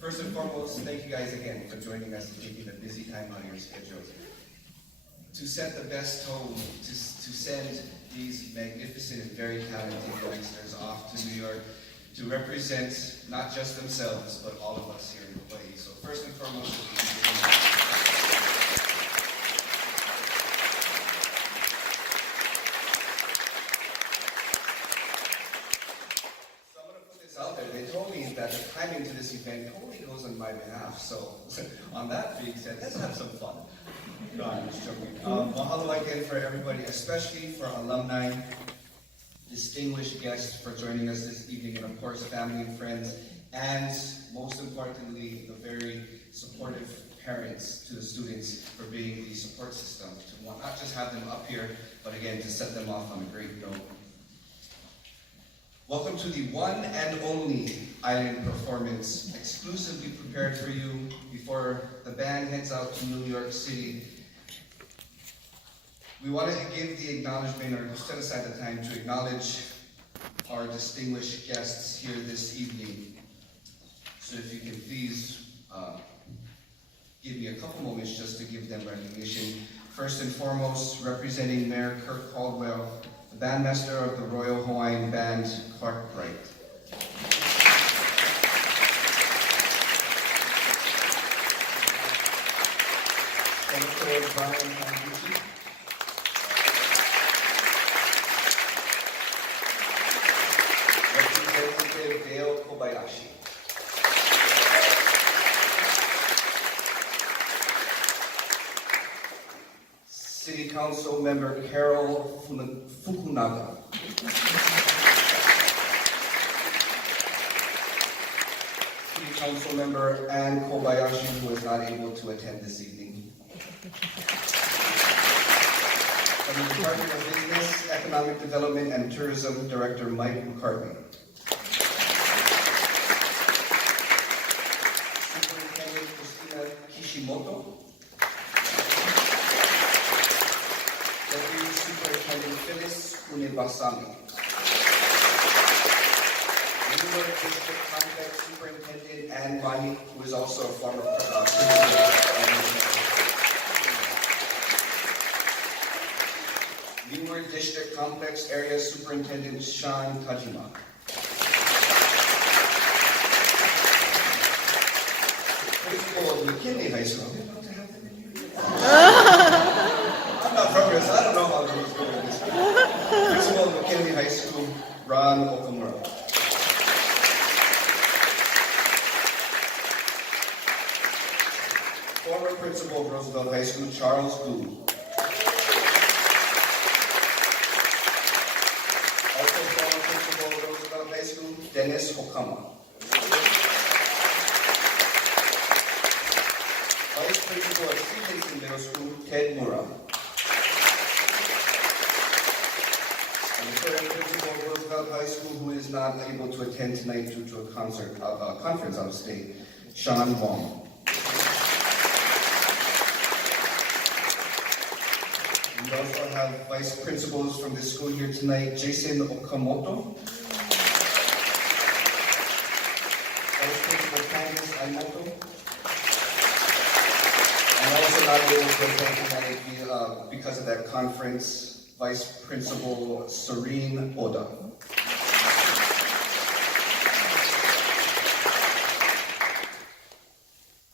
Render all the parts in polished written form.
First and foremost, thank you guys again for joining us and taking a busy time out of your schedules to set the best tone, to send these magnificent and very talented youngsters off to New York to represent not just themselves, but all of us here in Hawaii. So first and foremost, they told me that the timing to this event totally goes on my behalf. So, on that being said, let's have some fun. No, I'm just joking. Mahalo again for everybody, especially for alumni, distinguished guests for joining us this evening, and of course, family and friends, and most importantly, the very supportive parents to the students for being the support system, to not just have them up here, but again, to set them off on a great note. Welcome to the one and only island performance exclusively prepared for you before the band heads out to New York City. We wanted to give the acknowledgement, or set aside the time to acknowledge our distinguished guests here this evening. So if you can please give me a couple moments just to give them recognition. First and foremost, representing Mayor Kirk Caldwell, the bandmaster of the Royal Hawaiian Band, Clark Bright. Senator Brian Taniguchi. Representative Dale Kobayashi. City Council Member Carol Fukunaga. City Council Member Ann Kobayashi, who is not able to attend this evening. From the Department of Business, Economic Development and Tourism Director Mike McCartney. Superintendent Christina Kishimoto. Deputy Superintendent Phyllis Unibasami. Newer District Complex Superintendent Ann Mahi, who is also a former principal. Newer District Complex Area Superintendent Sean Tajima. Principal of McKinley High School. I'm not from here, so I don't know how things go in this year. Principal of McKinley High School, Ron Okamura. Former Principal of Roosevelt High School, Charles Gould. Also former Principal of Roosevelt High School, Dennis Hokama. Vice Principal of Stevenson Middle School, Ted Mura. And the current Principal of Roosevelt High School, who is not able to attend tonight due to a conference out of state, Sean Wong. We also have Vice Principals from this school here tonight, Jason Okamoto. Vice Principal Candice Aimoto. And also not able to attend tonight because of that conference, Vice Principal Serene Oda.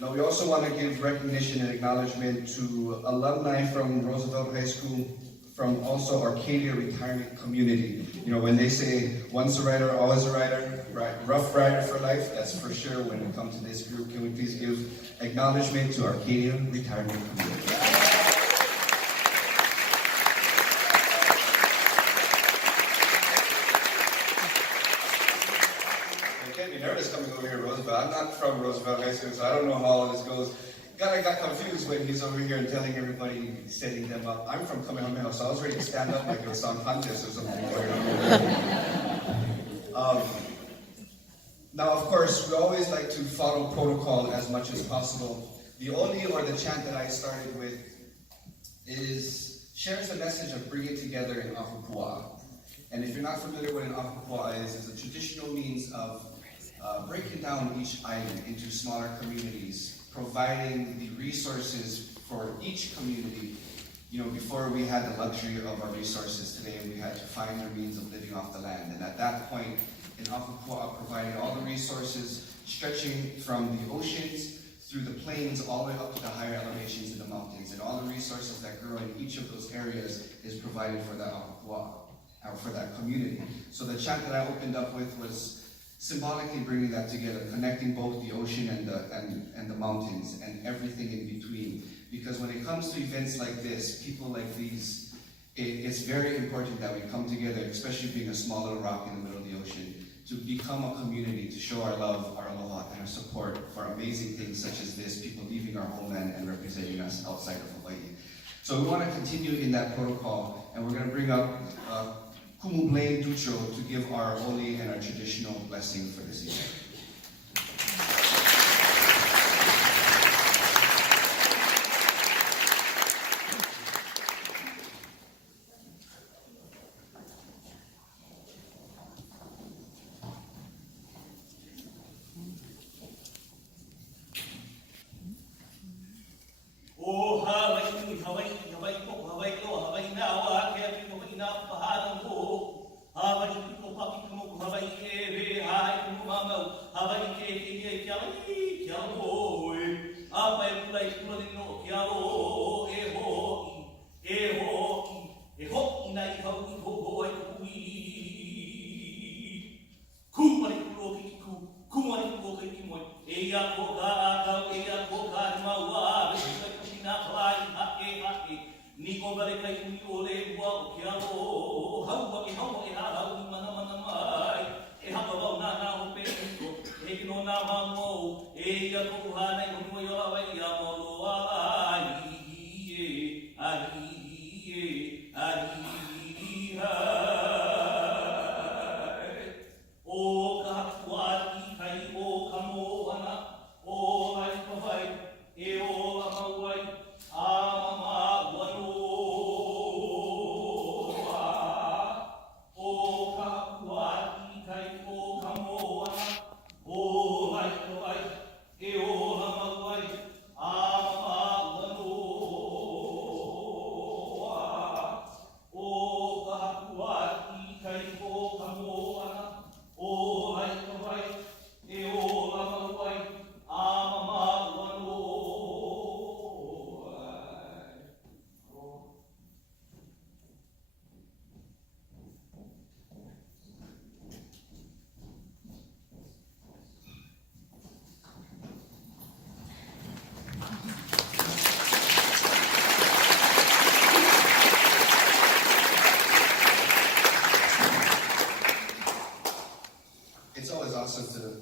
Now we also want to give recognition and acknowledgement to alumni from Roosevelt High School, from also Arcadia Retirement Community. You know, when they say once a rider, always a rider, right? Rough rider for life, that's for sure when it comes to this group. Can we please give acknowledgement to Arcadia Retirement Community? Nervous coming over here, Roosevelt. I'm not from Roosevelt High School, so I don't know how all this goes. I got confused when he's over here and telling everybody, setting them up. I'm from Kamehameha, so I was ready to stand up like it was on contest or something. Now, of course, we always like to follow protocol as much as possible. The oli, or the chant that I started with, shares the message of bringing together in Ahupua. And if you're not familiar with an Ahupua is, it's a traditional means of breaking down each island into smaller communities, providing the resources for each community. You know, before we had the luxury of our resources, today we had to find our means of living off the land. And at that point, in Ahupua, providing all the resources stretching from the oceans through the plains all the way up to the higher elevations in the mountains. And all the resources that grow in each of those areas is provided for that Ahupua, or for that community. So the chant that I opened up with was symbolically bringing that together, connecting both the ocean and the mountains and everything in between. Because when it comes to events like this, people like these, it's very important that we come together, especially being a small little rock in the middle of the ocean, to become a community, to show our love, our aloha, and our support for amazing things such as this, people leaving our homeland and representing us outside of Hawaii. So we want to continue in that protocol, and we're going to bring up Kumu Blaine Ducho to give our oli and our traditional blessing for this event.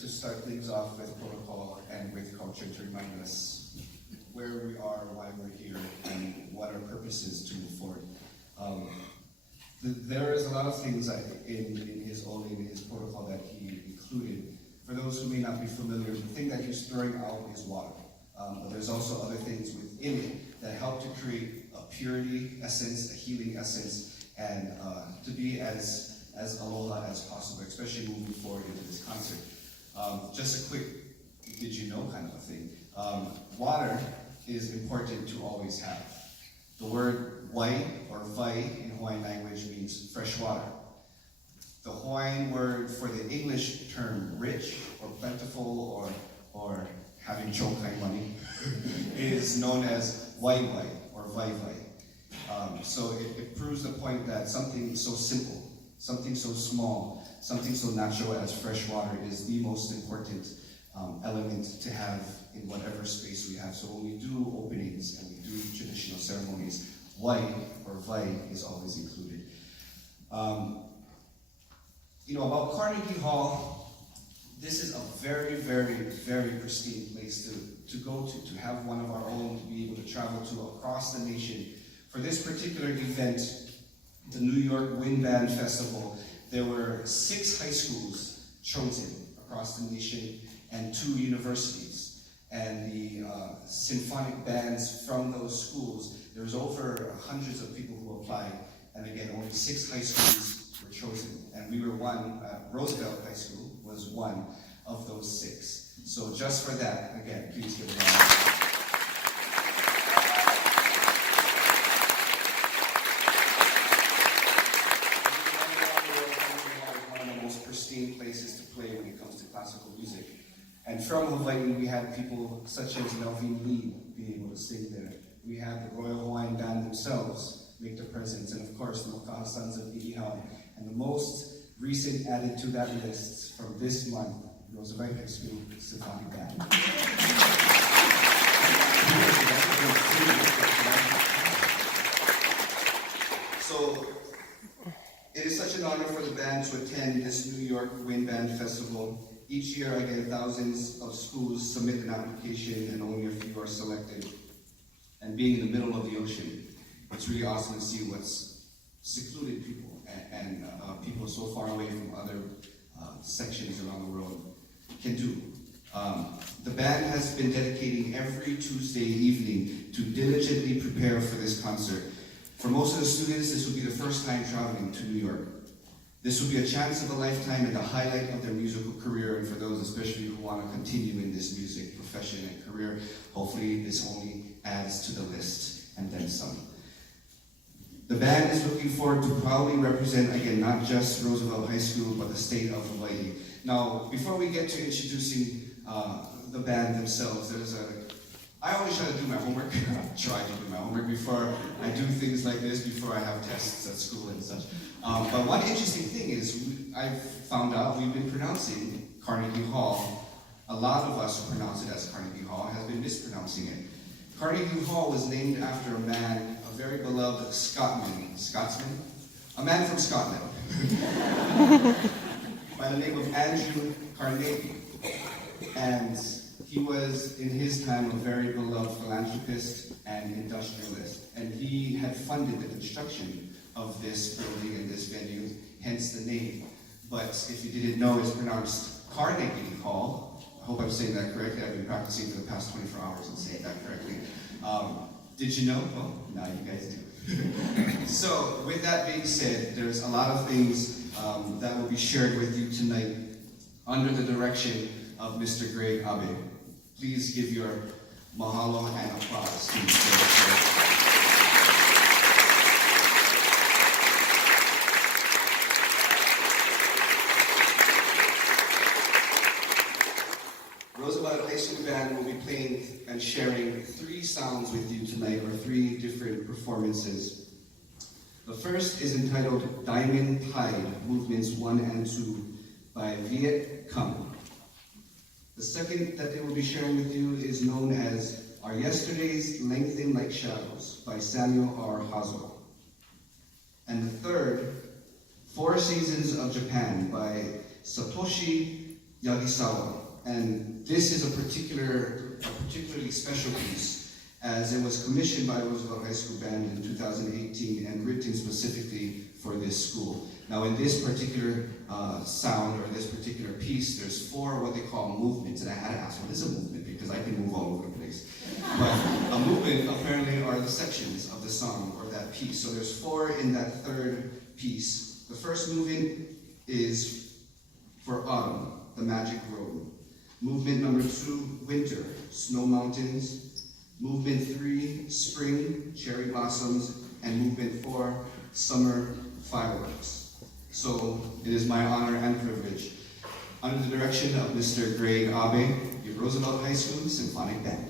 To start things off with protocol and with culture to remind us where we are, why we're here, and what our purpose is to move forward. There is a lot of things in his oli, in his protocol that he included. For those who may not be familiar, the thing that he's throwing out is water. But there's also other things within it that help to create a purity essence, a healing essence, and to be as aloha as possible, especially moving forward into this concert. Just a quick did you know kind of a thing. Water is important to always have. The word wai or vai in Hawaiian language means fresh water. The Hawaiian word for the English term rich or plentiful or having chokai money is known as Wai Wai or Vai Vai. So it proves the point that something so simple, something so small, something so natural as fresh water is the most important element to have in whatever space we have. So when we do openings and we do traditional ceremonies, Wai or Vai is always included. About Carnegie Hall, this is a very, very, very pristine place to go to have one of our own, to be able to travel to across the nation. For this particular event, the New York Wind Band Festival, there were 6 high schools chosen across the nation and 2 universities. And the symphonic bands from those schools, there's over hundreds of people who applied, and again, only 6 high schools were chosen. And we were one, Roosevelt High School was one of those 6. So just for that, again, please give it a round. Places to play when it comes to classical music. And from Hawaii, we had people such as Melvin Lee be able to sing there. We had the Royal Hawaiian Band themselves make their presence, and of course the Mokaha Sons of I'ihau. And the most recent added to that list from this month, Roosevelt High School Symphonic Band. So, it is such an honor for the band to attend this New York Wind Band Festival. Each year, again, thousands of schools submit an application and only a few are selected. And being in the middle of the ocean, it's really awesome to see what's secluded people and people so far away from other sections around the world can do. The band has been dedicating every Tuesday evening to diligently prepare for this concert. For most of the students, this will be the first time traveling to New York. This will be a chance of a lifetime and the highlight of their musical career, and for those especially who want to continue in this music profession and career, hopefully this only adds to the list and then some. The band is looking forward to proudly represent, again, not just Roosevelt High School, but the state of Hawaii. Now, before we get to introducing the band themselves, I always try to do my homework, before I do things like this, before I have tests at school and such. But one interesting thing is, I've found out we've been pronouncing Carnegie Hall. A lot of us who pronounce it as Carnegie Hall have been mispronouncing it. Carnegie Hall was named after a man, a very beloved Scotsman, a man from Scotland, by the name of Andrew Carnegie. And he was, in his time, a very beloved philanthropist and industrialist. And he had funded the construction of this building and this venue, hence the name. But if you didn't know, it's pronounced Carnegie Hall. I hope I'm saying that correctly. I've been practicing for the past 24 hours and saying that correctly. Did you know? Well, now you guys do. So, with that being said, there's a lot of things that will be shared with you tonight under the direction of Mr. Greg Abe. Please give your mahalo and applause to Mr. Roosevelt High School Band will be playing and sharing 3 sounds with you tonight, or 3 different performances. The first is entitled Diamond Tide, Movements 1 and 2 by Viet Cong. The second that they will be sharing with you is known as Our Yesterdays Lengthen Like Shadows by Samuel R. Hazel. And the third, 4 Seasons of Japan by Satoshi Yagisawa. And this is a particularly special piece, as it was commissioned by Roosevelt High School Band in 2018 and written specifically for this school. Now in this particular sound, or this particular piece, there's 4 what they call movements, and I had to ask, what is a movement? Because I can move all over the place. But a movement apparently are the sections of the song, or that piece. So there's 4 in that third piece. The first movement is for Autumn, the Magic Road. Movement number 2, Winter, Snow Mountains. Movement 3, Spring, Cherry Blossoms. And movement 4, Summer, Fireworks. So it is my honor and privilege, under the direction of Mr. Greg Abe, your Roosevelt High School Symphonic Band.